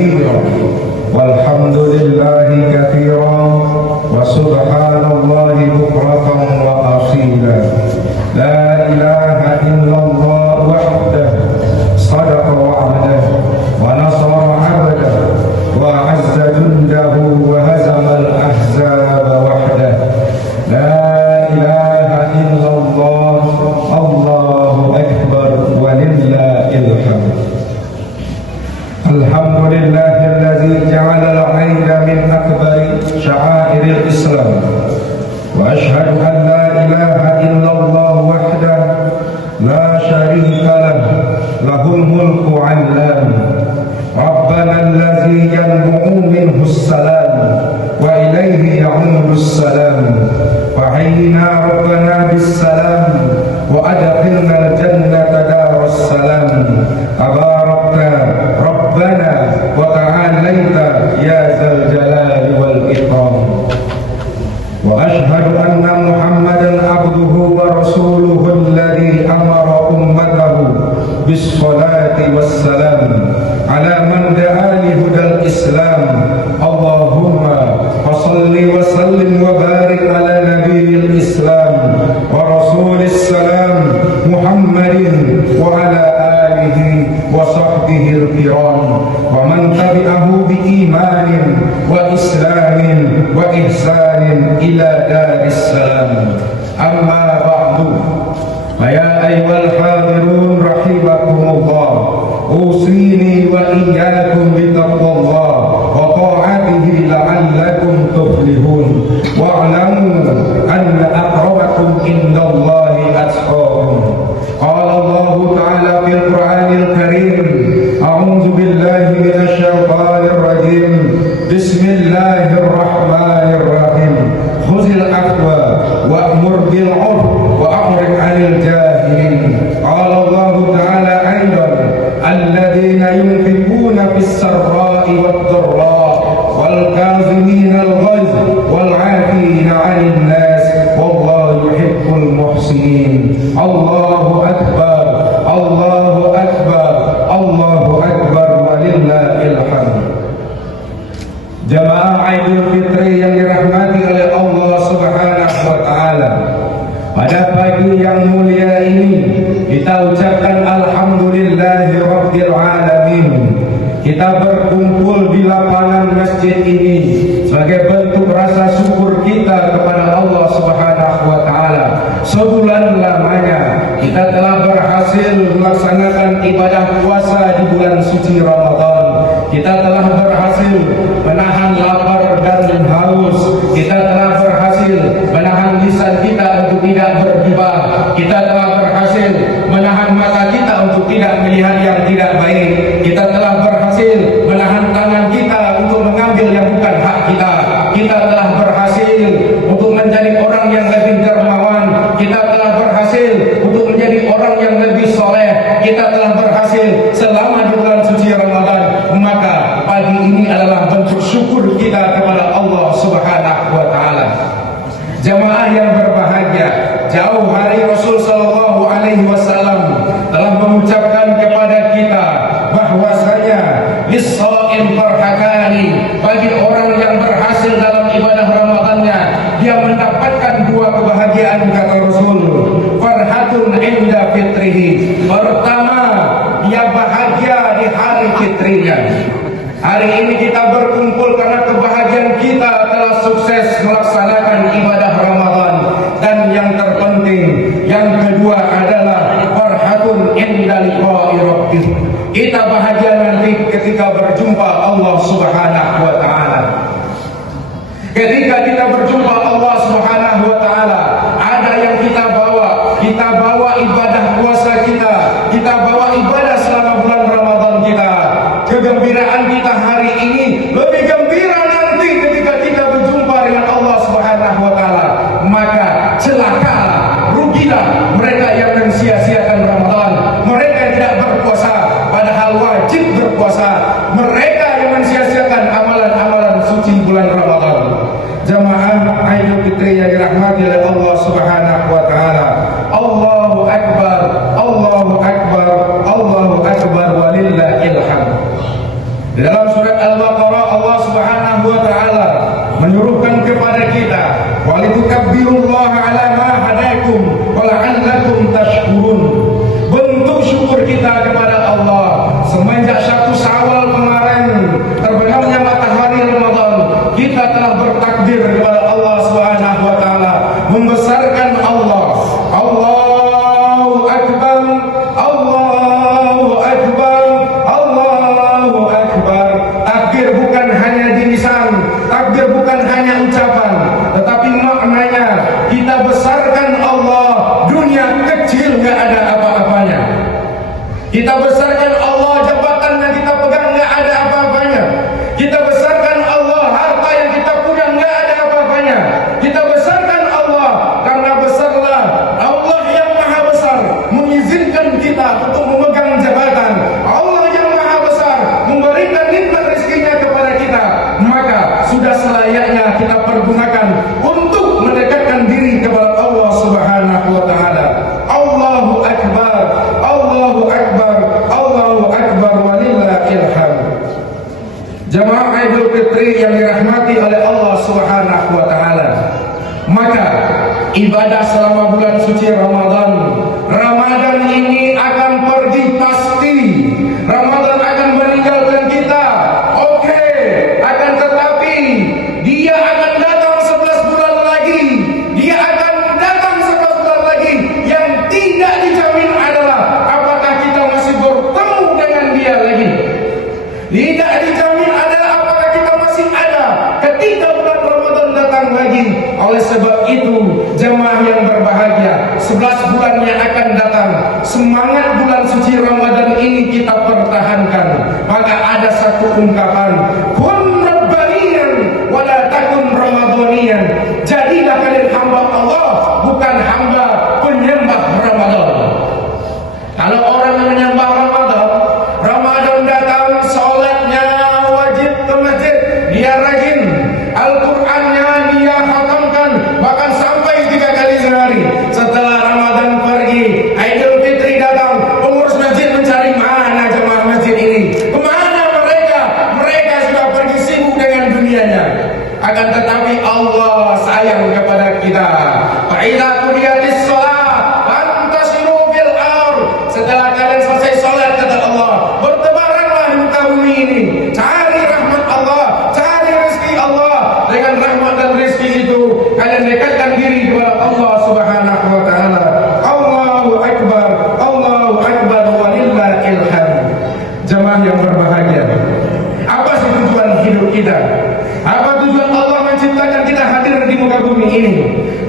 كبيرا والحمد لله كثيرا وسبحان الله بكرة وأصيلا لا إله إلا الله وحده صدق وعده ونصر عبده وأعز جنده وهزم الأحزاب وحده لا إله إلا الله الله أكبر ولله الحمد. الحمد لله الذي جعل العيد من أكبر شعائر الإسلام وأشهد أن لا إله إلا الله وحده لا شريك له له الملك علام ربنا الذي ينبع منه السلام وإليه يعود السلام وحينا ربنا بالسلام وأدخلنا الجنة دار السلام تباركت ربنا وتعاليت يا ذا الجلال والإكرام وأشهد أن محمدا عبده ورسوله الذي أمر أمته بالصلاة والسلام على من دعا لهدى الإسلام اللهم فصل وسلم وبارك على نبي الإسلام ورسول السلام محمد وعلى آله وصحبه الكرام ومن تبعه بإيمان وإسلام وإحسان إلى دار السلام. أما بعد فيا أيها الحاضرون رحمكم الله أوصيني وإياكم بتقوى الله وطاعته لعلكم تفلحون واعلموا أن أقربكم عند الله أتقاكم. قال الله تعالى في القرآن الكريم أعوذ بالله من الشيطان الرجيم بسم الله الرحمن الرحيم خذ العفو وأمر بالعرف وأعرض عن الجاهلين. قال الله تعالى أيضا الذين ينفقون في السراء والضراء والكاظمين الغيظ والعافين عن الناس والله يحب المحسنين. الله أكبر الله أكبر الله أكبر ولله الحمد. Jamaah Idul Fitri yang dirahmati oleh Allah Subhanahu wa Ta'ala, pada pagi yang mulia ini kita ucapkan alhamdulillahi rabbil alamin. Kita berkumpul di lapangan masjid ini sebagai bentuk rasa syukur kita kepada Allah Subhanahu wa Ta'ala. Sebulan lamanya kita telah berhasil melaksanakan ibadah puasa di bulan suci Ramadan. Kita telah berhasil menahan lapar dan haus. Kita telah berhasil menahan lisan kita untuk tidak bergibah. Kita telah berhasil menahan mata kita untuk tidak melihat yang tidak baik. Kita telah berhasil menahan tangan kita untuk mengambil yang bukan hak kita. Kita telah berhasil untuk menjadi orang yang lebih dermawan. Kita telah berhasil untuk menjadi orang yang lebih soleh. Kita telah berhasil selama di bulan suci Ramadan. Maka pagi ini adalah bentuk syukur kita kepada Allah Subhanahu wa Ta'ala. Jamaah yang berbahagia, jauh hari Rasul sallallahu alaihi wasallam telah mengucapkan kepada kita bahwasanya lis-shaim farhatani, bagi orang yang berhasil dalam ibadah Ramadannya dia mendapatkan dua kebahagiaan, kata Rasul. Farhatun inda fitrihi, pertama dia bahagia di hari fitrinya. Hari ini kita berkumpul karena kebahagiaan kita telah sukses melaksanakan ibadah Ramadan. Dan yang terpenting, yang kedua adalah farhatun inda liqa'i rabbih. Kita bahagia nanti ketika berjumpa Allah Subhanahu wa Ta'ala. Ketika kita berjumpa Allah Subhanahu wa Ta'ala, ada yang kita bawa. Kita bawa ibadah puasa kita, kita bawa ibadah selama bulan Ramadan kita. Kegembiraan kita hari ini lebih gembira nanti ketika kita berjumpa dengan Allah Subhanahu wa Ta'ala. Maka celakalah, rugilah mereka yang mensia-siakan Ramadan, mereka yang tidak berpuasa padahal wajib berpuasa, mereka yang mensia-siakan amalan-amalan suci bulan Ramadan. Jamaah Idul Fitri yang dirahmati oleh Allah Subhanahu wa Ta'ala, Allahu Akbar, Allahu Akbar, Allahu Akbar walillahil hamd. Dalam surat kepada kita. Walitukabbirullaha ala ma hadakum wa la'allakum tashkurun. Bentuk syukur kita kepada Allah semenjak 1 Syawal kemarin terbenamnya matahari Ramadan, kita telah bertakbir kepada Allah Subhanahu wa taala, membesarkan Allah. Allahu akbar, Allahu akbar, Allahu akbar. Takbir bukan hanya di lisan, takbir bukan hanya ucapan, tetapi maknanya kita besarkan Allah. Dunia kecil, gak ada apa-apanya. Kita besarkan Allah, jabatan yang kita pegang gak ada apa-apanya. Kita besarkan Allah, harta yang kita punya gak ada apa-apanya. Kita besarkan Allah karena besarlah Allah yang maha besar mengizinkan kita untuk memegang jabatan. Allah yang maha besar memberikan nikmat rezekinya kepada kita. Maka sudah selayaknya kita pergunakan untuk mendekatkan diri kepada Allah Subhanahu wa taala. Allahu akbar, Allahu akbar, Allahu akbar, walillahil hamd. Jamaah Idul Fitri yang dirahmati oleh Allah Subhanahu wa taala. Maka ibadah selama bulan suci Ramadan, Ramadan ini akan pergi pasti. Ramadan akan meninggalkan kita. Oke, akan tetapi dia akan datang 11 bulan lagi. Dia akan datang 11 bulan lagi. Yang tidak dijamin adalah apakah kita masih bertemu dengan dia lagi. Tidak dijamin adalah apakah kita masih ada ketika bulan Ramadan datang lagi. Oleh sebab itu, jemaah yang berbahagia, 11 bulan yang akan datang, semangat bulan suci Ramadan ini kita pertahankan. Maka ada satu ungkapan, kun rabbaniyan wala takun ramadhaniyan. Jadilah kalian hamba Allah, bukan hamba penyembah Ramadan. Kalau orang menyembah Ramadan, Ramadan datang, sholatnya wajib ke masjid, dia rajin, Al-Qur'annya dia khatamkan, bahkan sampai 3 kali sehari. Setelah Ramadan pergi, Idul Fitri datang, pengurus masjid mencari mana jemaah masjid ini, kemana mereka? Mereka sudah pergi sibuk dengan dunianya. Akan tetapi Allah sayang kepada kita. Fa'idha qudiyatis sholat fantasiru fil ardh. Setelah kalian selesai sholat, kata Allah, bertebaranlah di muka bumi ini, cari rahmat Allah, cari rezeki Allah. Dengan rahmat dan rezeki itu kalian dekatkan diri kepada Allah Subhanahu wa taala. Allahu akbar, Allahu akbar, walillahil hamd. Jemaah yang berbahagia, apa sih tujuan hidup kita? Apa tujuan Allah menciptakan kita hadir di muka bumi ini?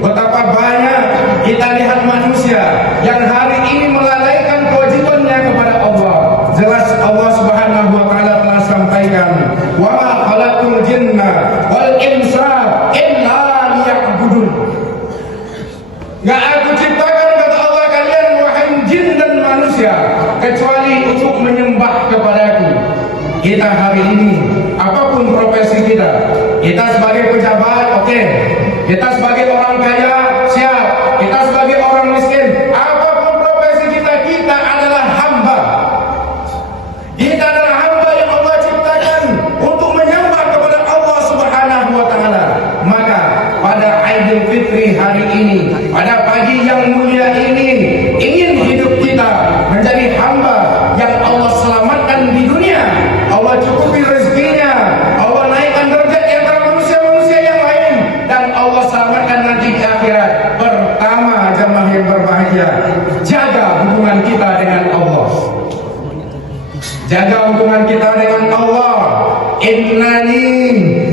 Betapa banyak kita lihat manusia yang hari ini melalaikan kewajibannya kepada Allah. Jelas Allah Subhanahu wa taala telah sampaikan, wa ma khalaqtul jinna wal insa illa liya'budun. Enggak aku ciptakan, kata Allah, kalian wahai jin dan manusia, kecuali untuk menyembah kepadaku. Kita hari ini, apapun profesi kita sebagai pejabat, oke. Kita sebagai orang kaya, siap. Kita sebagai orang miskin, apapun profesi kita, kita adalah hamba. Kita adalah hamba yang Allah ciptakan untuk menyembah kepada Allah Subhanahu wa taala. Maka pada Idul Fitri hari ini, pada pagi yang mulia ini, ingin hidup kita menjadi hamba yang Allah selamatkan di dunia, Allah cukupi rezekinya, Allah naikkan derajat di antara manusia-manusia yang lain, dan Allah selamatkan nanti di akhirat. Pertama, jemaah yang berbahagia, jaga hubungan kita dengan Allah. Jaga hubungan kita dengan Allah. Innani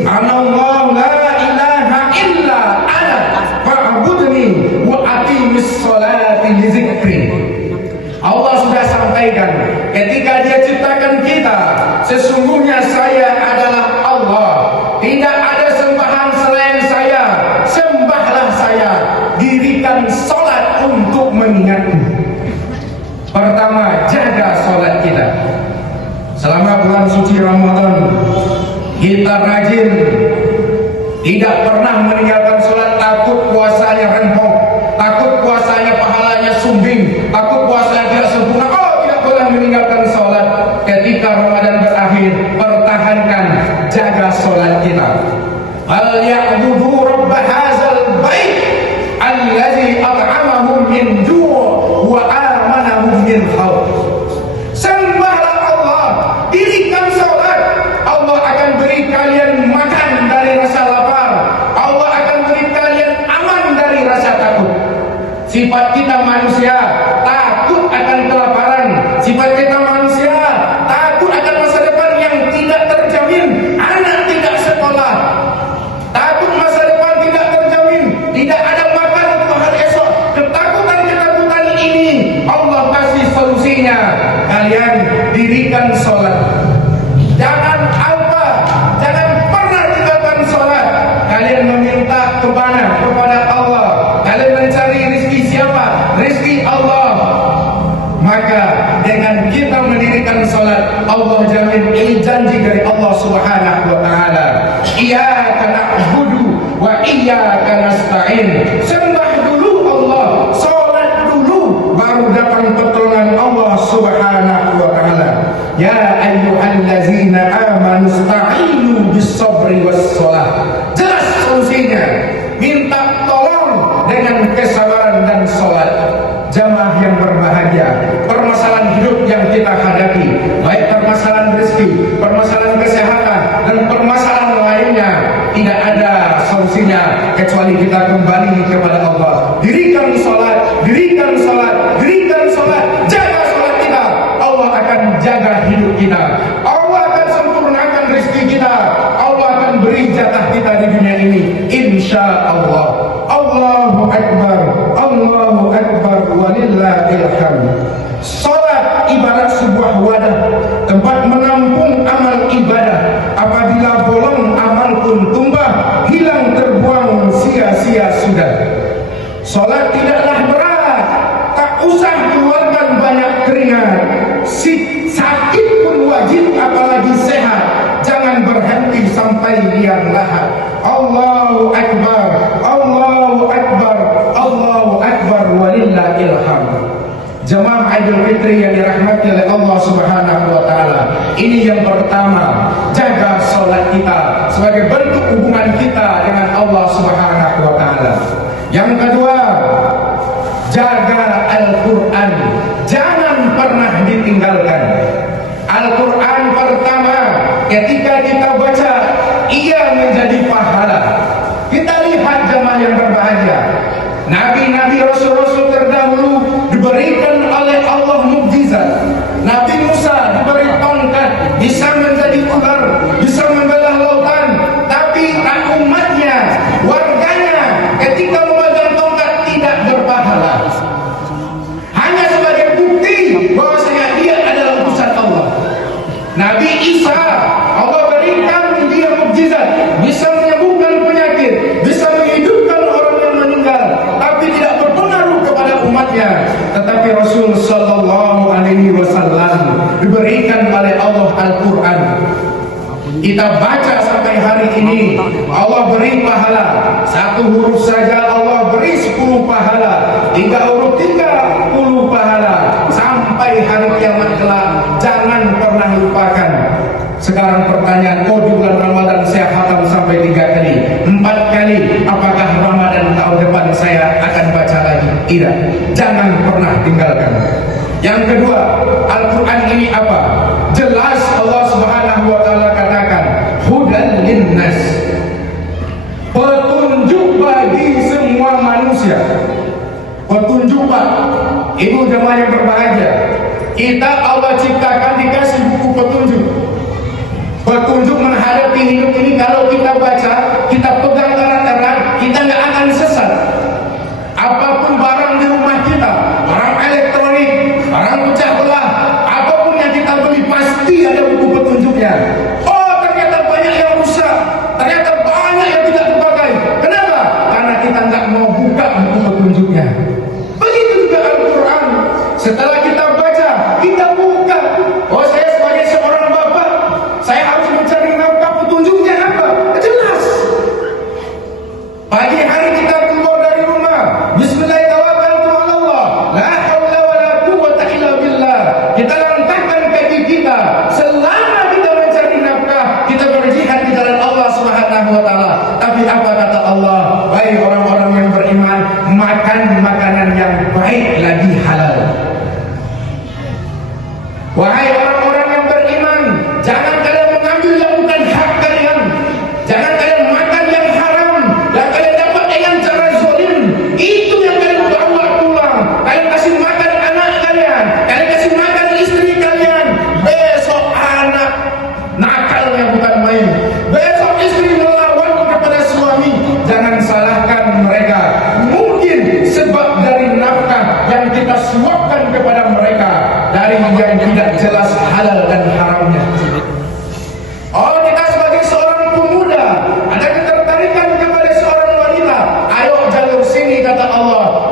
anallahu la ilaha illa ana fa'budni wa aqimis sholati li dzikri. Allah sudah sampaikan ketika Dia ciptakan kita, sesungguhnya saya adalah Allah, tidak ada sembahan selain saya, sembahlah saya, dirikan sholat untuk mengingatku. Pertama, jaga sholat kita. Selama bulan suci Ramadan, kita rajin, tidak pernah meninggalkan sholat, takut puasanya rempong, takut puasanya pahalanya sumbing, takut puasanya tidak sempurna. Oh, tidak boleh meninggalkan sholat. Ketika Ramadan berakhir, pertahankan, jaga sholat kita. Al ya'budu rabb min haud. Sembahlah Allah, dirikan salat, Allah akan beri kalian makan dari rasa lapar, Allah akan beri kalian aman dari rasa takut. Sifat kita manusia takut akan kelaparan, sifat kita manusia takut akan masa depan yang tidak terjamin, anak tidak sekolah, takut masa depan tidak terjamin, tidak ada makan untuk hari esok. Ketakutan-ketakutan ini Allah kasih solusinya. Kalian dirikan sholat. Jangan apa, jangan pernah tinggalkan sholat. Kalian meminta kepada Allah. Kalian mencari rezeki siapa? Rezeki Allah. Maka dengan kita mendirikan sholat, Allah jamin, ini janji dari Allah Subhanahu wa Ta'ala. Iyyaka na'budu wa iyyaka nasta'in. Sembah dulu Allah, sholat dulu, baru datang pertolongan Allah Subhanahu wa Ta'ala. Ya ayyuhallazina amanu ista'inu bis-sabri was-shalah. Jelas solusinya, minta tolong dengan kesabaran dan sholat. Jamaah yang berbahagia, permasalahan hidup yang kita hadapi, baik permasalahan rezeki, permasalahan kesehatan, dan permasalahan lainnya, tidak ada solusinya kecuali kita kembali kepada Allah. Dirikan sholat, dirikan sholat, dirikan sholat, jaga sholat kita. Allah akan jaga hidup kita, Allah akan sempurnakan rezeki kita, Allah akan beri jatah kita di dunia ini, insya Allah. Allahu Akbar, Allahu Akbar, walillahil hamd. Salat ibarat sebuah wadah, tempat menampung amal ibadah. Apabila bolong, amal pun tumbah, hilang terbuang, sia-sia sudah. Salat tidaklah berat, tak usah keluarkan banyak keringat. Sakit pun wajib, apalagi sehat. Jangan berhenti sampai liang lahat. Allahu Akbar, Allahu Akbar, Allahu Akbar, walillahil hamd. Jemaah Idul Fitri yang dirahmati oleh Allah Subhanahu wa Ta'ala, ini yang pertama, jaga sholat kita sebagai bentuk hubungan kita dengan Allah Subhanahu wa Ta'ala. Yang kedua, jaga Al-Quran, jangan pernah ditinggalkan. Al-Quran pertama, ketika kita baca, ia menjadi pahala. Kita lihat jemaah yang berbahagia, nabi-nabi, rasul-rasul terdahulu diberikan oleh Allah mukjizat. Nabi Musa diberi tongkat, bisa menjadi ular, bisa membelah lautan, tapi umatnya, warganya, ketika memegang tongkat tidak berpahala. Hanya sebagai bukti bahwasanya dia adalah utusan Allah. Nabi Isa, Allah berikan dia mukjizat, bisa menyembuhkan penyakit, bisa menghidupkan orang yang meninggal, tapi tidak berpengaruh kepada umatnya. Tetapi Rasul Sallallahu Alaihi Wasallam diberikan oleh Allah Al-Quran. Kita baca sampai hari ini, Allah beri pahala. Satu huruf saja Allah beri 10 pahala, 3 huruf 30 pahala, sampai hari kiamat kelak. Jangan pernah lupakan. Sekarang pertanyaan, di bulan Ramadan saya khatam sampai 3 kali, 4 kali, apakah Ramadan tahun depan saya akan baca lagi? Tidak, jangan pernah tinggalkan. Yang kedua, Al-Quran ini apa? Jelas Allah Subhanahu wa Ta'ala katakan, hudan linnas, petunjuk bagi semua manusia. Petunjuk, Pak. Ibu jemaah yang berbahagia, kita Allah ciptakan dikasih buku petunjuk. Petunjuk menghadapi hidup ini, kalau kita baca, kita pegang erat-erat, kita nggak akan sesat. Apapun barang di rumah kita, barang elektronik, barang pecah belah, apapun yang kita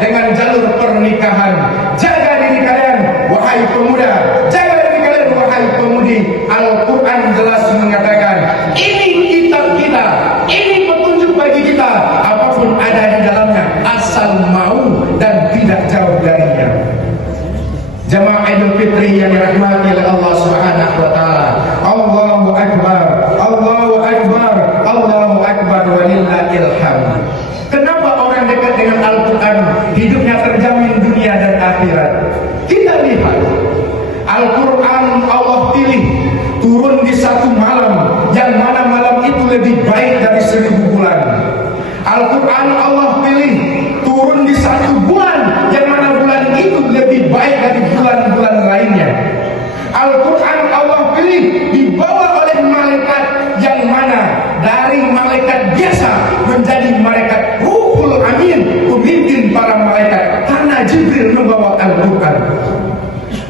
dengan jalur pernikahan. Jaga diri kalian wahai pemuda, jaga diri kalian wahai pemudi. Al-Quran jelas mengatakan, ini kitab kita, ini petunjuk bagi kita, apapun ada di dalamnya, asal mau dan tidak jauh darinya. Jamaah Idul Fitri yang dirahmati oleh Allah Subhanahu wa taala. Allahu akbar, Allahu akbar, Allahu akbar walillahil hamd. Kenapa orang dekat dengan Al-Qur'an hidupnya terjamin dunia dan akhirat? Kita lihat Al-Qur'an Allah pilih turun di satu malam, yang mana malam itu lebih baik dari 1000 bulan. Al-Quran Allah pilih turun di satu bulan, yang mana bulan itu lebih baik dari bulan-bulan lainnya. Al-Quran Allah pilih dibawa oleh malaikat, yang mana dari malaikat biasa menjadi malaikat Ruhul Amin, pemimpin para malaikat, karena Jibril membawa Al-Quran.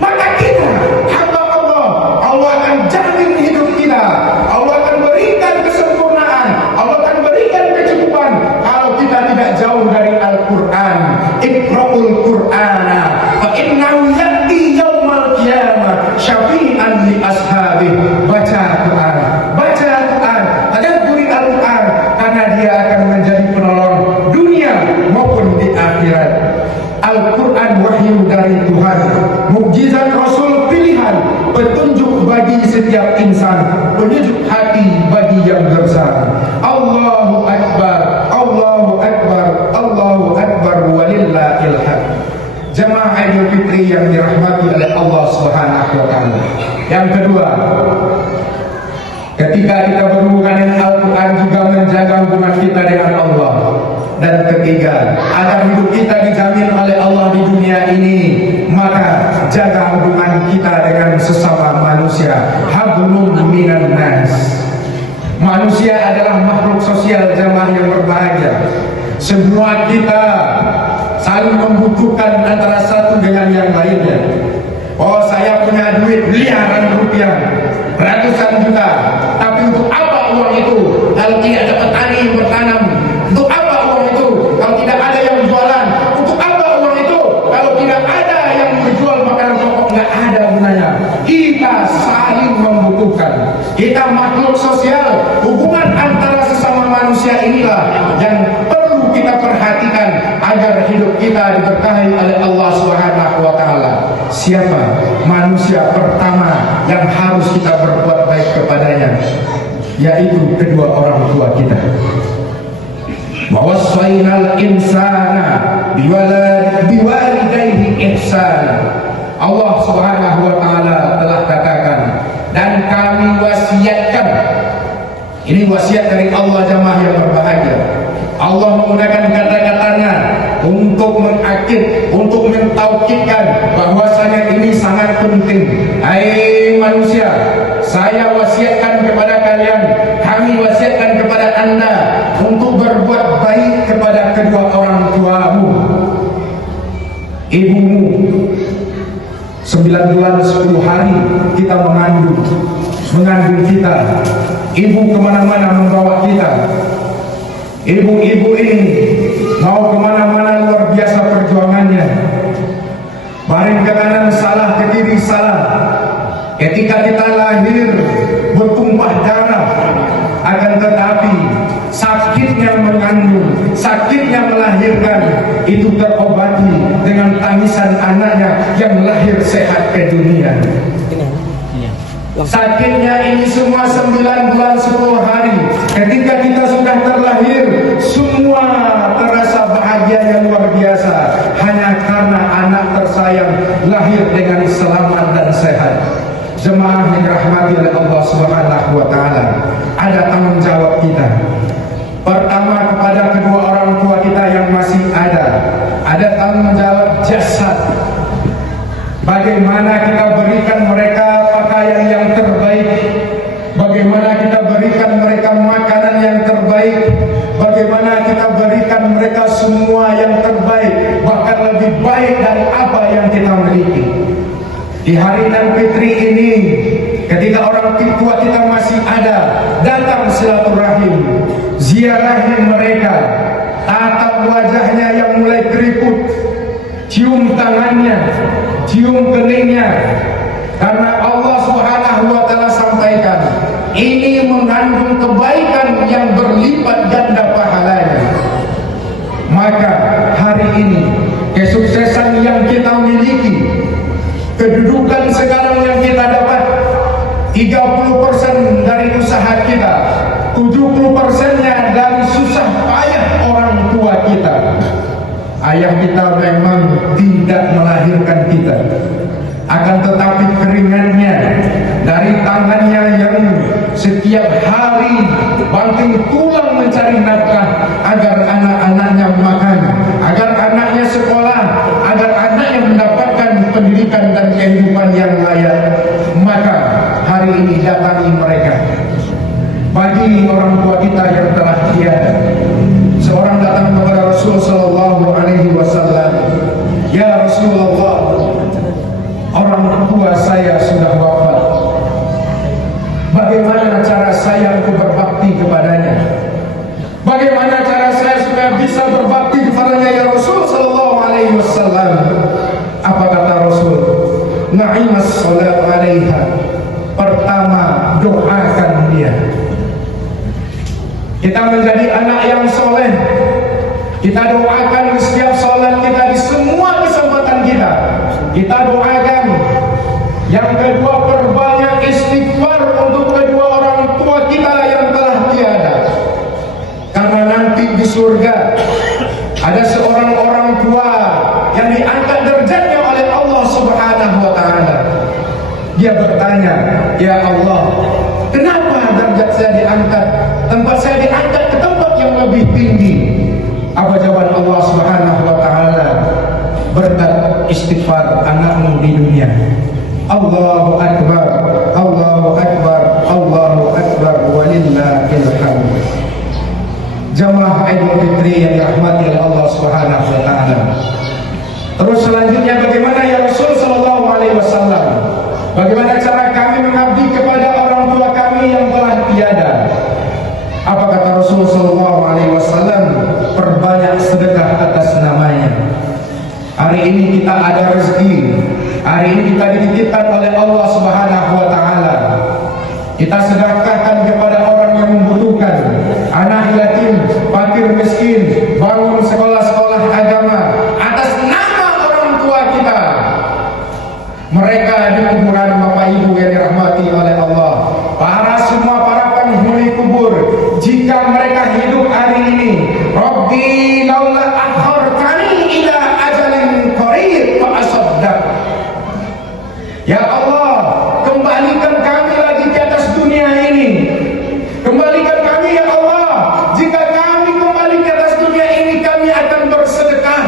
Maka kita hamba Allah, Allah akan jamin hidup kita, Allah akan berikan kesempurnaan, Allah akan berikan kecukupan kalau kita tidak jauh dari Al-Quran. Iqra'ul Qur'ana fa innahu ya'ti yaumal qiyamah syafi'an li ashabih. Baca Quran, baca Quran, tadabburi Al-Quran, karena dia akan menjadi penolong dunia maupun di akhirat. Al-Quran wahyu dari Tuhan, mukjizat Rasul pilihan, petunjuk bagi setiap insan, penyejuk hati bagi yang gersang. Allahu Akbar, Allahu Akbar, Allahu Akbar walillahil hamd. Jemaah Idul Fitri yang dirahmati oleh Allah Subhanahu wa taala. Yang kedua, ketika kita berhubungan dengan Al-Quran juga menjaga hubungan kita dengan Allah. Dan ketiga, agar hidup kita dijamin oleh Allah di dunia ini, maka jaga hubungan kita dengan sesama manusia. Hablum minan nas. Manusia adalah makhluk sosial, jamaah yang berbahagia. Semua kita saling membutuhkan antara satu dengan yang lainnya. Oh, saya punya duit miliaran rupiah, ratusan juta, tapi untuk apa uang itu kalau tidak ada petani yang bertanam? Untuk apa uang itu kalau tidak ada yang jualan? Untuk apa uang itu kalau tidak ada yang menjual makanan pokok? Nggak ada gunanya. Kita saling membutuhkan. Kita makhluk sosial. Hubungan antara sesama manusia inilah yang perlu kita perhatikan agar hidup kita diberkahi oleh Allah Subhanahu wa taala. Siapa manusia pertama yang harus kita berbuat baik kepadanya? Yaitu kedua orang tua kita. Wawasainal insana biwalidayhi ihsana. Allah Subhanahu wa taala telah katakan, dan kami wasiatkan. Ini wasiat dari Allah, jamaah yang berbahagia. Allah menggunakan kata-katanya untuk mengakid, untuk mentaukidkan bahwasanya ini sangat penting. Hai manusia, saya wasiatkan kepada kalian, kami wasiatkan kepada anda untuk berbuat baik kepada kedua orang tuamu. Ibumu 9 bulan 10 hari kita mengandung kita. Ibu kemana-mana membawa kita. Ibu-ibu ini mau kemana-mana luar biasa perjuangannya. Baring ke kanan salah, ke kiri salah. Ketika kita lahir bertumpah darah, akan tetapi sakitnya mengandung, sakitnya melahirkan itu terobati dengan tangisan anaknya yang lahir sehat ke dunia. Sakitnya ini semua 9 bulan 10 hari. Ketika kita sudah terlahir, semua terasa bahagia yang luar biasa, hanya karena anak tersayang lahir dengan selamat dan sehat. Jemaah yang dirahmati oleh Allah Subhanahu wa taala, ada tanggung jawab kita. Pertama, kepada kedua orang tua kita yang masih ada tanggung jawab jasad. Bagaimana kita berikan mereka pakaian yang terbaik, bagaimana kita berikan mereka makanan yang terbaik, bagaimana kita berikan mereka semua yang terbaik, bahkan lebih baik dari apa yang kita miliki. Di hari Idul Fitri ini, ketika orang tua kita masih ada, datang silaturahim, ziarahi mereka, tatap wajahnya yang mulai keriput, cium tangannya, cium keningnya, karena Allah Subhanahu wa Ta'ala sampaikan ini mengandung kebaikan yang berlipat ganda pahalanya. Maka hari ini kesuksesan yang kita miliki, kedudukan sekarang yang kita dapat, 30% dari usaha kita, 70%-nya dari susah payah orang tua kita. Ayah kita memang tidak melahirkan kita, akan tetapi keringannya dari tangannya yang setiap hari banting tulang mencari nafkah agar anak-anaknya makan, agar anaknya sekolah, agar anaknya mendapatkan pendidikan dan kehidupan yang layak. Maka hari ini datangi mereka. Bagi orang tua kita yang telah tiada, seorang datang kepada Rasul sallallahu alaihi wasallam, "Ya Rasulullah, orang tua saya sudah wafat. Bagaimana cara saya untuk berbakti kepadanya? Bagaimana cara saya supaya bisa berbakti kepadanya ya Rasul sallallahu alaihi wasallam?" Apa kata Rasul? "Na'imas salat 'alaiha." Pertama, doakan dia. Kita menjadi anak yang soleh, kita doakan di setiap salat kita, di semua kesempatan kita, kita doakan. Yang kedua, perbanyak istighfar untuk kedua orang tua kita yang telah tiada, karena nanti di surga ada seorang orang tua yang diangkat derajatnya oleh Allah Subhanahu wa Ta'ala. Dia bertanya, "Ya Allah, kenapa derajat saya diangkat? Tempat saya diangkat ke tempat yang lebih tinggi." Apa jawaban Allah Subhanahu wa Ta'ala? "Berkat istighfar anakmu di dunia." Allahu Akbar, Allahu Akbar, Allahu Akbar, walillahil hamd. Jamaah Idul Fitri yang dirahmati oleh Allah Subhanahu wa Ta'ala. Terus selanjutnya, bagaimana ya Rasul sallallahu alaihi wasallam? Bagaimana cara kami mengabdi kepada orang tua kami yang telah tiada? Apa kata Rasul sallallahu alaihi wasallam? Perbanyak sedekah atas namanya. Hari ini kita ada rezeki, hari ini kita dititipkan oleh Allah Subhanahu wa Ta'ala. Kita sedekahkan kepada orang yang membutuhkan, anak yatim, fakir miskin, bangun sekolah-sekolah agama atas nama orang tua kita. Mereka di kuburan Bapak Ibu yang dirahmati oleh Allah, semua para penghuni kubur, jika mereka hidup hari ini, Rabbi laula akhartani ila ajalin qarib fa asaddaq. Ya Allah, kembalikan kami lagi ke atas dunia ini. Kembalikan kami ya Allah. Jika kami kembali ke atas dunia ini, kami akan bersedekah.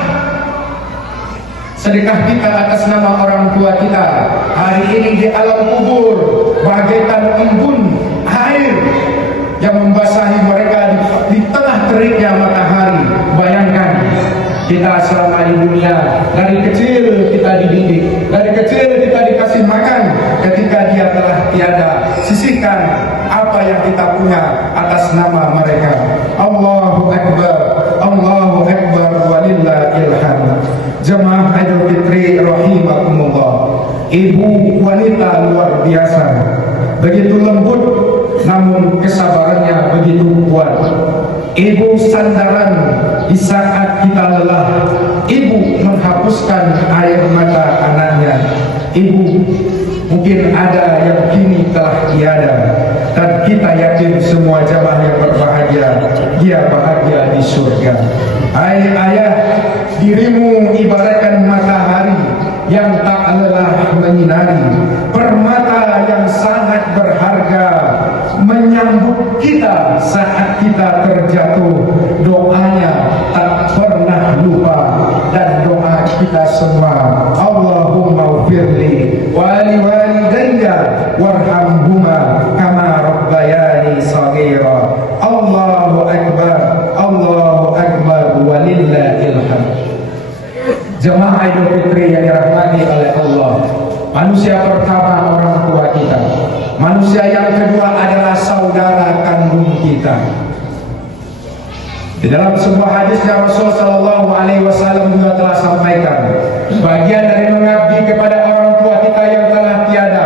Sedekah kita atas nama orang tua kita hari ini di alam kubur bagaikan embun air yang membasahi mereka di tengah teriknya matahari. Bayangkan kita selama di dunia, dari kecil kita dididik, dari kecil kita dikasih makan. Ketika dia telah tiada, sisihkan apa yang kita punya atas nama mereka. Allahu Akbar, Allahu Akbar, walillahil hamd. Jemaah Idul Fitri rahimakumullah, ibu wanita luar biasa, begitu lembut namun kesabarannya begitu kuat. Ibu sandaran di saat kita lelah, ibu menghapuskan air mata anaknya. Ibu mungkin ada yang kini telah tiada, dan kita yakin semua jamaah yang berbahagia, dia bahagia di surga. Hai ayah, dirimu ibaratkan matahari yang tak lelah menyinari, permata yang sangat berharga menyambut kita saat kita terjatuh. Doanya tak pernah lupa, dan doa kita semua, Allahumma ufirli wali walidayya warhamhuma kama rabbayani saghira. Allahu Akbar, Allahu Akbar, walillahil hamd. Jemaah Idul Fitri yang dirahmati oleh Allah, manusia pertama orang tua kita, manusia yang kedua adalah saudara kandung kita. Di dalam sebuah hadisnya Rasul Shallallahu Alaihi Wasallam juga telah sampaikan, bagian dari mengabdi kepada orang tua kita yang telah tiada,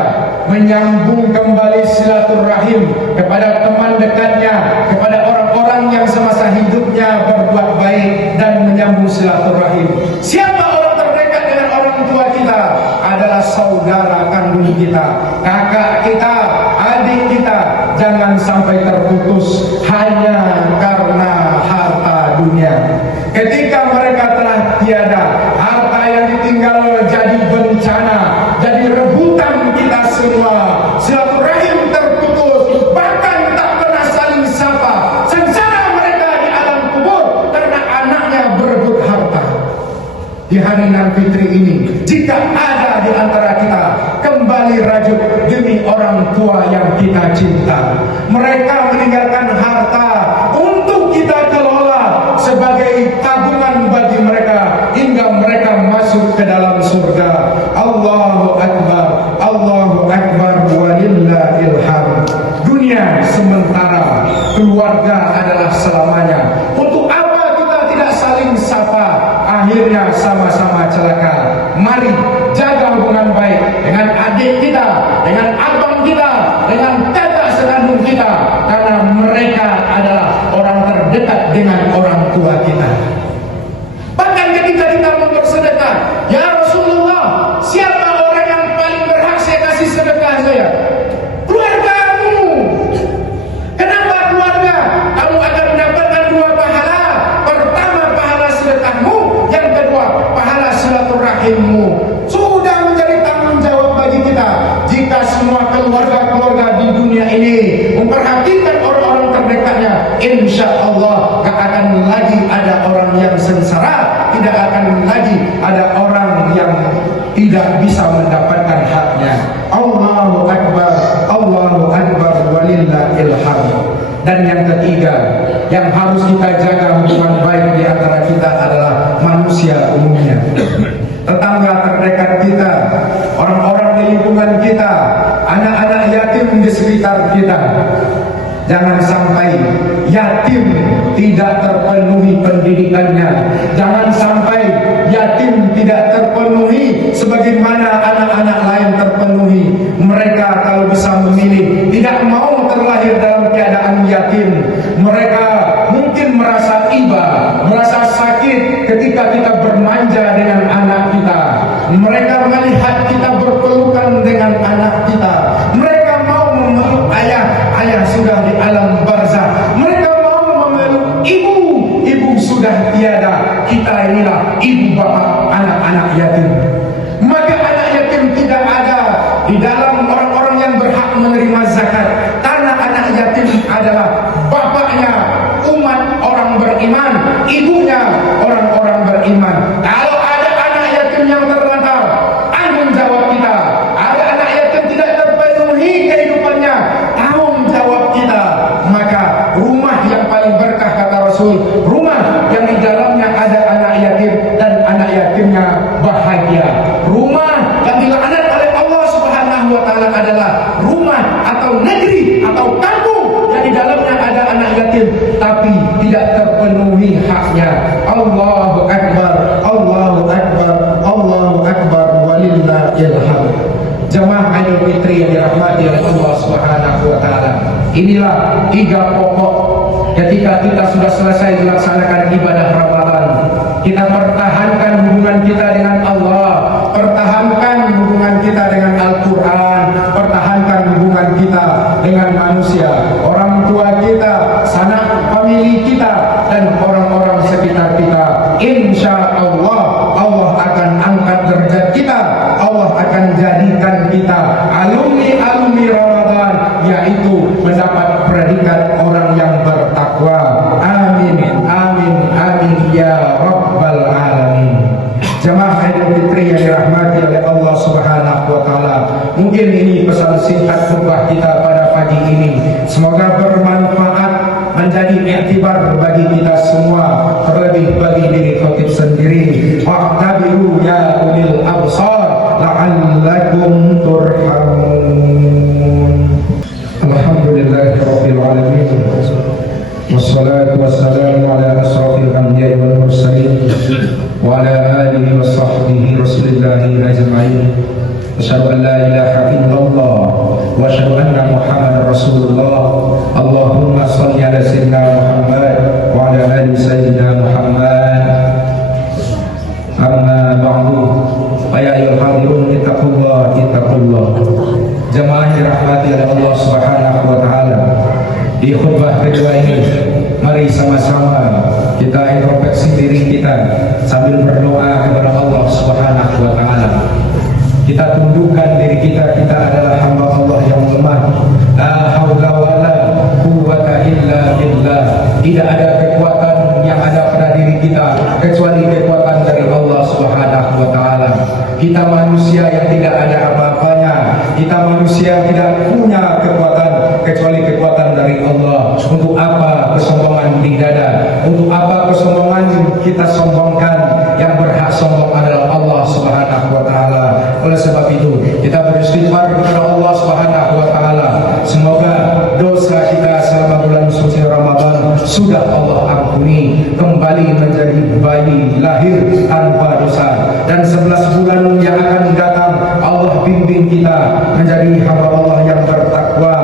menyambung kembali silaturahim kepada teman dekatnya, kepada orang-orang yang semasa hidupnya berbuat baik dan menyambung silaturahim. Siapa orang terdekat dengan orang tua kita? Adalah saudara kandung kita, kakak kita, adik kita. Jangan sampai terputus hanya karena harta dunia. Ketika mereka telah tiada, harta yang ditinggal jadi bencana, jadi rebutan kita semua. Silaturahim terputus, bahkan tak pernah saling sapa. Sengsara mereka di alam kubur karena anaknya berebut harta. Di hari nan fitri ini, jika ada di antara kita kembali rajuk demi orang tua yang kita cinta, mereka meninggalkan harta untuk kita kelola sebagai tabungan bagi mereka hingga mereka masuk ke dalam surga. Allahu Akbar, Allahu Akbar, walillahil hamd. Dunia sementara, keluarga adalah selamanya. Untuk apa kita tidak saling sapa? Akhirnya sama-sama celaka. Mari jaga hubungan baik dengan adik kita, dengan abang kita, dengan kakak sekandung kita, karena mereka adalah orang terdekat dengan orang tua kita. Bahkan ketika kita bersedekah, ya Rasulullah, siapa orang yang paling berhak saya kasih sedekah saya? Keluargamu. Kenapa keluarga? Kamu akan mendapatkan dua pahala. Pertama, pahala sedekahmu. Yang kedua, pahala silaturahimmu. Sudah menjadi tanggung jawab bagi kita. Jika semua keluarga-keluarga di dunia ini memperhatikan orang-orang terdekatnya, insya Allah gak akan lagi ada orang yang sengsara, tidak akan lagi ada orang yang tidak bisa mendapatkan haknya. Allahu Akbar, Allahu Akbar, walillahil hamd. Dan yang ketiga, yang harus kita jaga hubungan baik di antara kita adalah manusia umumnya. Tetangga terdekat kita, orang-orang di lingkungan kita, anak-anak yatim di sekitar kita. Jangan sampai yatim tidak terpenuhi pendidikannya. Jangan sampai yatim tidak terpenuhi sebagaimana anak-anak lain terpenuhi. Mereka kalau bisa memilih, tidak mau terlahir dalam keadaan yatim. Mereka mungkin merasa iba, merasa sakit ketika kita bermanja dengan anak kita. Mereka melihat kita berpelukan dengan anak kita. Mereka mau memeluk ayah, ayah sudah di alam barzah. Mereka mau memeluk ibu, ibu sudah tiada. Kita inilah ibu bapak anak-anak yatim. Maka anak yatim tidak ada di dalam orang-orang yang berhak menerima zakat, karena anak yatim adalah bapaknya umat orang beriman, ibunya orang-orang beriman. Kalau ada anak yatim yang terlantar, tanggung jawab kita. Ada anak yatim tidak terpenuhi kehidupannya, tanggung jawab kita. Maka rumah yang paling berkah kata Rasul, rumah yang di dalamnya ada anak yatim dan anak yatimnya bahagia. Rumah yang dilaknat oleh Allah Subhanahu wa taala adalah rumah atau negeri atau kampung yang di dalamnya ada anak yatim tapi tidak terpenuhi haknya. Allahu Akbar, Allahu Akbar, Allahu Akbar, walillahil hamd. Jemaah Idul Fitri yang dirahmati oleh Allah Subhanahu wa taala. Inilah tiga pokok ketika kita sudah selesai melaksanakan ibadah Ramadan. Kita pertahankan hubungan kita dengan Allah, pertahankan hubungan kita dengan Al-Quran, pertahankan hubungan kita dengan manusia, orang tua kita, sanak famili kita, dan orang-orang sekitar kita. Insya Allah, Allah akan angkat derajat kita. Allah akan jadikan kita alumni-alumni Ramadan, yaitu mendapat predikat orang yang bertakwa. Amin, amin, amin ya Rabbal Alamin. Jemaah Idul Fitri yang dirahmati oleh Allah Subhanahu wa taala. Mungkin ini pesan singkat khutbah kita pada pagi ini. Semoga bermanfaat, menjadi iktibar bagi kita semua, terlebih bagi diri khatib sendiri. Wa'tabiru ya ulil absar la'allakum turhamun. Alhamdulillahirabbil alamin. Wassalatu wassalamu ala asrafil anbiya'i wal mursalin wa ala alihi wa sahbihi rasulillahi ajma'in. Asyhadu an la ilaha illallah wa asyhadu anna Muhammadar Rasulullah. Allahumma shalli ala sayyidina Muhammad wa ala ali sayyidina Muhammad. Amma ba'du. Ya ayyuhal hadirun ittaqullah. Jamaah dirahmati oleh Allah Subhanahu wa taala. Di khutbah kedua ini, mari sama-sama kita introspeksi diri kita sambil berdoa kepada Allah Subhanahu wa taala. Kita tundukkan diri kita adalah hamba Allah yang lemah. La haula wala quwwata illa billah. Tidak ada kekuatan yang ada pada diri kita kecuali kekuatan dari Allah Subhanahu wa taala. Kita manusia yang tidak ada apa-apanya. Kita manusia yang tidak punya kekuatan kecuali kekuatan dari Allah. Untuk apa kesombongan di dada? Untuk apa kesombongan kita sombongkan? Yang berhak sombong adalah Allah Subhanahu wa taala. Oleh sebab itu, kita beristighfar kepada Allah Subhanahu wa taala. Semoga dosa kita selama bulan suci Ramadan sudah Allah ampuni, kembali menjadi bayi lahir tanpa dosa. Dan 11 bulan yang akan datang Allah bimbing kita menjadi hamba Allah yang bertakwa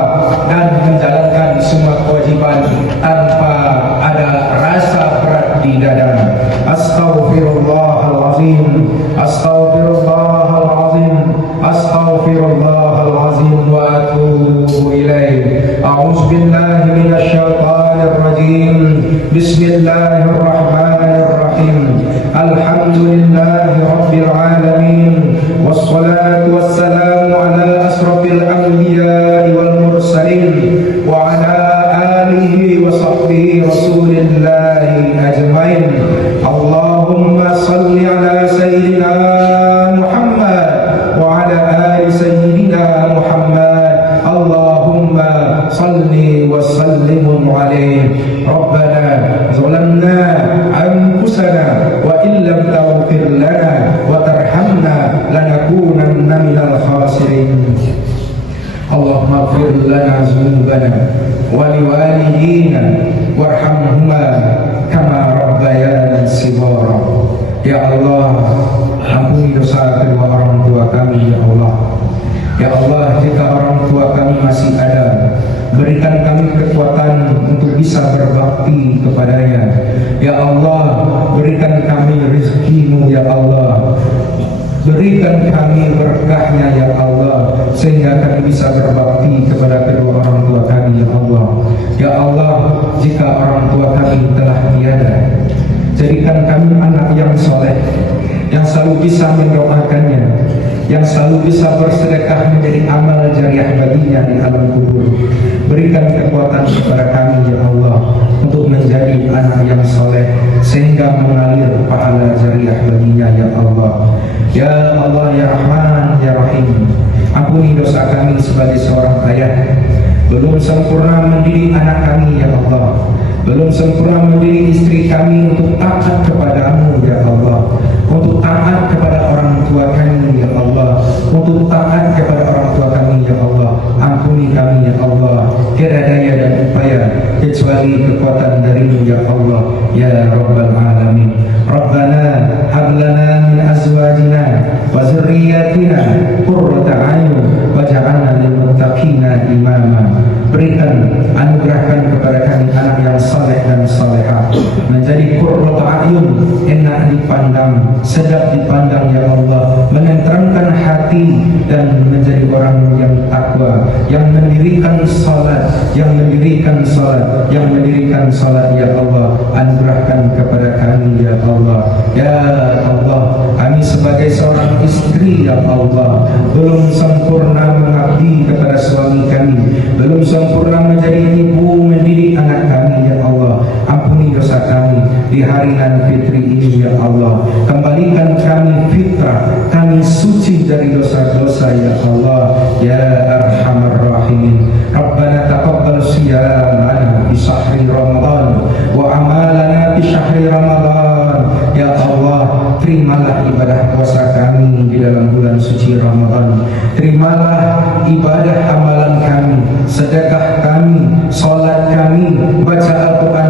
dan menjalankan semua kewajiban tanpa ada rasa berat di dada. Astaghfirullahalazim, astaghfirullahalazim, astaghfirullahalazim wa atubu ilaih. A'udzu billahi minasyaitonir rajim. Bismillahirrahmanirrahim. Alhamdulillahi rabbil alamin. Wassalatu wassalamu ala asrafil anbiya'i wal mursalin wa ala alihi wa sahbihi rasulillahi ajmain. Allahumma salli ala sayyidina Muhammad wa ala ali sayyidina Muhammad. Allahumma salli wa sallim alaihi. Rabbana zalamna anfusana wa illam taghfir lana wa tarhamna lanakunanna minal khasirin. Allahumma ighfir lana dzunubana wa liwalidina warhamhuma kama rabbayana shighara. Ya Allah, ampuni dosa kedua orang tua kami ya Allah. Ya Allah, jika orang tua kami masih ada, berikan kami kekuatan untuk bisa berbakti kepadanya. Ya Allah, berikan kami rezeki-Mu ya Allah. Berikan kami berkahnya ya Allah, sehingga kami bisa berbakti kepada kedua orang tua kami ya Allah. Ya Allah, jika orang tua kami telah tiada, jadikan kami anak yang soleh, yang selalu bisa mendoakannya, yang selalu bisa bersedekah menjadi amal jariah baginya di alam kubur. Berikan kekuatan kepada kami ya Allah untuk menjadi anak yang soleh, sehingga mengalir pahala jariah baginya ya Allah. Ya Allah ya Rahman ya Rahim, ampuni dosa kami sebagai seorang ayah. Belum sempurna mendidik anak kami ya Allah. Belum sempurna mendidik istri kami untuk taat kepadamu ya Allah, untuk taat kepada orang tua kami ya Allah, untuk taat kepada orang tua kami ya Allah. Ampuni kami ya Allah, tiada daya dan upaya kecuali kekuatan dari-Mu ya Allah ya Rabbal Alamin. Rabbana hab lana min azwajina wa dzurriyyatina qurrata a'yun waj'alna lil muttaqina imama. Berikan, anugerahkan kepada kami anak yang saleh dan salehah, menjadi qurratu a'yun, enak dipandang, sedap dipandang ya Allah, menenteramkan hati dan menjadi orang yang takwa, yang mendirikan salat, yang mendirikan salat, yang mendirikan salat ya Allah. Anugerahkan kepada kami ya Allah. Ya Allah, kami sebagai seorang istri ya Allah, belum sempurna mengabdi kepada suami kami, belum sempurna menjadi ibu mendidik anak kami ya Allah. Ampuni dosa kami di hari nan fitri ini ya Allah. Kembalikan kami fitrah, kami suci dari dosa-dosa ya Allah ya Arhamar Rahimin. Rabbana taqabbal siyamana fi syahri Ramadan wa amalana fi syahri Ramadan. Ya Allah, terimalah ibadah puasa kami di dalam bulan suci Ramadan. Terimalah ibadah amalan kami, sedekah kami, salat kami, baca Al-Quran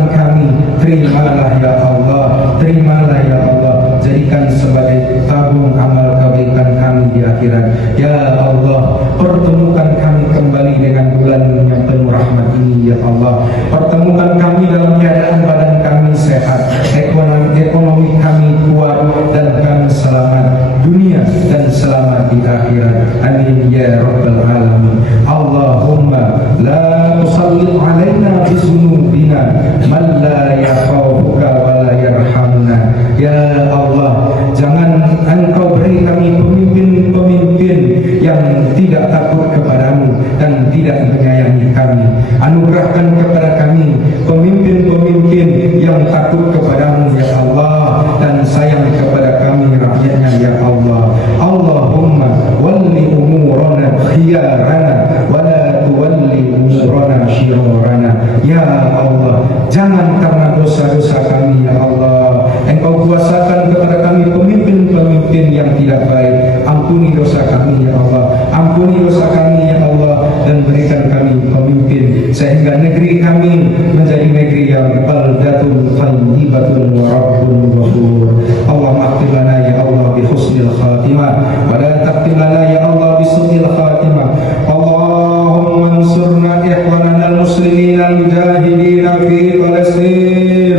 Pertemukan kami dalam keadaan badan kami sehat, ekonomi kami kuat, dan kami selamat dunia dan selamat di akhirat. Amin ya rabbal alamin. Allahumma la tusallit alaina bisunubina man la yakhawfuka wa la yarhamna. Ya Allah, jangan Engkau beri kami pemimpin-pemimpin yang tidak takut kepadamu dan tidak menyayangi kami. Anugerahkan kepada kami pemimpin-pemimpin yang takut kepadamu ya Allah, dan sayang kepada kami rakyatnya ya Allah. Allahumma walli umurana khiyarana wa la tuwalli umurana syirarana. Ya Allah, jangan karena dosa-dosa kami ya Allah Engkau kuasakan kepada kami pemimpin-pemimpin yang tidak baik. Ampuni dosa kami ya Allah, ampuni dosa kami ya Allah, dan berikan kami pemimpin sehingga negeri kami menjadi negeri yang baldatun thayyibatun wa rabbun ghafur. Allah maghfir lana ya Allah bi husnil khatimah wa la taqtim lana ya Allah bi su'il khatimah. Allahumma ansurna ikhwanana al-muslimin al-mujahidin fi Palestin.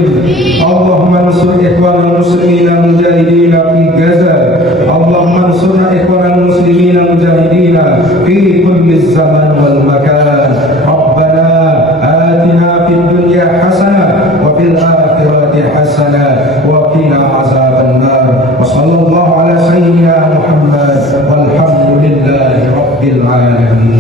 Allahumma ansur ikhwanana al-muslimin al-mujahidin fi Gaza. Allahumma ansurna ikhwanana al-muslimin al-mujahidin fi kulli zaman wal makan. Rabbana atina fid dunya hasanah wa fil akhirati hasanah wa qina azaban nar. Wa sallallahu ala sayyidina Muhammad walhamdulillahi rabbil alamin.